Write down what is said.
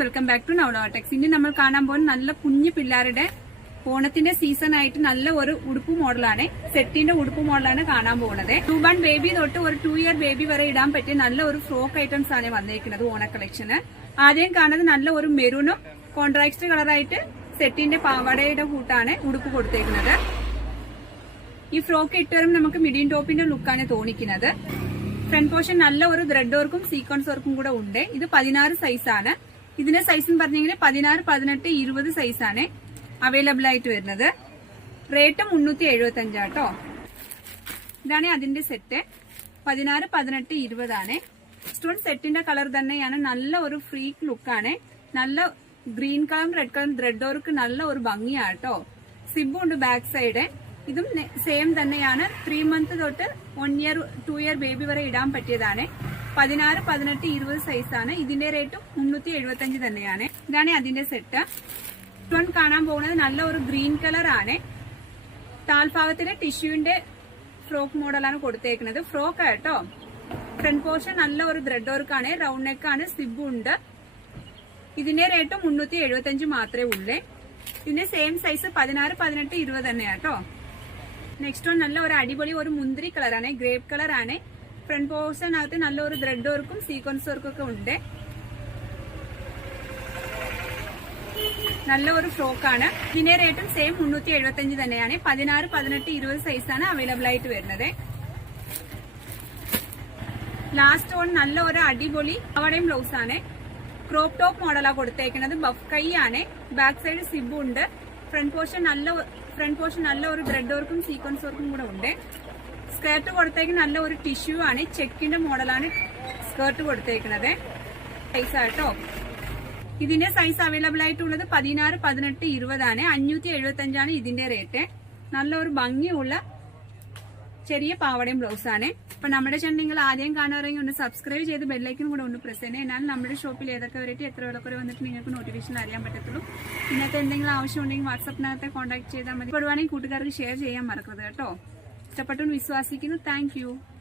Welcome back to Navaloka techs. ഇനി നമ്മൾ കാണാൻ പോകുന്ന നല്ല കുഞ്ഞു പിള്ളേരുടെ ഓണത്തിന്റെ സീസൺ ആയിട്ട് നല്ല ഒരു ഉടുപ്പ് മോഡലാണ്, സെറ്റിന്റെ ഉടുപ്പ് മോഡലാണ് കാണാൻ പോകുന്നത്. 2 ബേബി തൊട്ട് ഒരു 2 ഇയർ ബേബി വരെ ഇടാൻ പറ്റിയ നല്ല ഒരു ഫ്രോക്ക് ഐറ്റംസ് ആണ് വന്നിരിക്കുന്നത് ഓണ കളക്ഷന്. ആദ്യം കാണുന്നത് നല്ല ഒരു മെറൂണും കോൺട്രാസ്റ്റ് കളറായിട്ട് സെറ്റിന്റെ പാവാടയുടെ കൂട്ടാണ് ഉടുപ്പ് കൊടുത്തേക്കുന്നത്. ഈ ഫ്രോക്ക് ഇട്ട് വരുമ്പോൾ നമുക്ക് മിഡിയം ടോപ്പിന്റെ ലുക്കാണ് തോന്നിക്കുന്നത്. ഫ്രണ്ട് പോർഷൻ നല്ല ഒരു ത്രെഡ് വർക്കും സീക്വൻസ് വർക്കും കൂടെ ഉണ്ട്. ഇത് 16 സൈസാണ്. ഇതിന്റെ സൈസ് എന്ന് പറഞ്ഞെങ്കിൽ 16, 18, 20 സൈസാണ് അവൈലബിൾ ആയിട്ട് വരുന്നത്. റേറ്റ് 375 ആട്ടോ. ഇതാണ് അതിന്റെ സെറ്റ്. 16, 18, 20 ആണ്. സ്റ്റോൺ സെറ്റിന്റെ കളർ തന്നെയാണ്. നല്ല ഒരു ഫ്രീക്ക് ലുക്കാണ്. നല്ല ഗ്രീൻ കളറും റെഡ് കളറും ത്രെഡ് വർക്ക് നല്ല ഒരു ഭംഗിയാട്ടോ. സിബും ഉണ്ട് ബാക്ക് സൈഡ്. ഇതും സെയിം തന്നെയാണ്. 3 മന്ത് തൊട്ട് 1 ഇയർ 2 ഇയർ ബേബി വരെ ഇടാൻ പറ്റിയതാണ്. 16, 18, 20 സൈസാണ്. ഇതിന്റെ റേറ്റും 375 തന്നെയാണ്. ഇതാണ് അതിന്റെ സെറ്റ്. സ്റ്റോൺ കാണാൻ പോകുന്നത് നല്ല ഒരു ഗ്രീൻ കളർ ആണ്. താൽഭാഗത്തിലെ ടിഷ്യൂവിന്റെ ഫ്രോക്ക് മോഡലാണ് കൊടുത്തേക്കുന്നത്. ഫ്രോക്ക് ആട്ടോ. ഫ്രണ്ട് പോർഷൻ നല്ല ഒരു ത്രെഡ് വർക്ക് ആണ്. റൗണ്ട് നെക്ക് ആണ്. സിബും ഉണ്ട്. ഇതിന്റെ റേറ്റും 375 മാത്രമേ ഉള്ളേ. ഇതിന്റെ സെയിം സൈസ് 16, 18, 20 തന്നെയാട്ടോ. നെക്സ്റ്റ് വൺ നല്ല ഒരു അടിപൊളി ഒരു മുന്തിരി കളറാണ്, ഗ്രേപ്പ് കളറാണ്. ഫ്രണ്ട് പോർഷനകത്ത് നല്ല ഒരു ത്രെഡ് വർക്കും സീക്വൻസ് വർക്കും ഒക്കെ ഉണ്ട്. നല്ല ഒരു ഫ്രോക്കാണ്. ഇതിന്റെ റേറ്റും സെയിം 375 തന്നെയാണ്. 16, 18, 20 സൈസാണ് അവൈലബിൾ ആയിട്ട് വരുന്നത്. ലാസ്റ്റ് വൺ നല്ല ഒരു അടിപൊളി അവിടെയും ബ്ലൗസ് ആണ്. ക്രോപ്പ് ടോപ്പ് മോഡലാണ് കൊടുത്തേക്കുന്നത്. ബഫ് കൈ ആണ്. ബാക്ക് സൈഡ് സിബും ഉണ്ട്. ഫ്രണ്ട് പോർഷൻ നല്ല ഒരു ത്രെഡ് വർക്കും സീക്വൻസ് വർക്കും കൂടെ ഉണ്ട്. സ്കേർട്ട് കൊടുത്തേക്ക് നല്ല ഒരു ടിഷ്യൂ ആണ്. ചെക്കിന്റെ മോഡലാണ് സ്കേർട്ട് കൊടുത്തേക്കുന്നത്. സൈസ് ആട്ടോ. ഇതിന്റെ സൈസ് അവൈലബിൾ ആയിട്ടുള്ളത് 16, 18, 20 ആണ്. 575 ആണ് ഇതിന്റെ റേറ്റ്. നല്ല ഒരു ഭംഗിയുള്ള ചെറിയ പാവടയും ബ്ലൗസ് ആണ്. അപ്പൊ നമ്മുടെ ചാനൽ നിങ്ങൾ ആദ്യം കാണുകയാണെങ്കിൽ ഒന്ന് സബ്സ്ക്രൈബ് ചെയ്ത് ബെല്ലൈക്കനും കൂടെ ഒന്ന് പ്രസ് ചെയ്യണേ. എന്നാൽ നമ്മുടെ ഷോപ്പിൽ ഏതൊക്കെ വെറൈറ്റി എത്ര വിലക്കുറവ് വന്നിട്ട് നിങ്ങൾക്ക് നോട്ടിഫിക്കേഷൻ അറിയാൻ പറ്റത്തുള്ളൂ. ഇന്നത്തെ എന്തെങ്കിലും ആവശ്യം ഉണ്ടെങ്കിൽ വാട്സാപ്പിനകത്ത് കോൺടാക്ട് ചെയ്താൽ മതി. ഇഷ്ടപ്പെടുവാണെങ്കിൽ കൂട്ടുകാർക്ക് ഷെയർ ചെയ്യാൻ മറക്കരുത് കേട്ടോ. ഇഷ്ടപ്പെട്ടു വിശ്വസിക്കുന്നു. താങ്ക്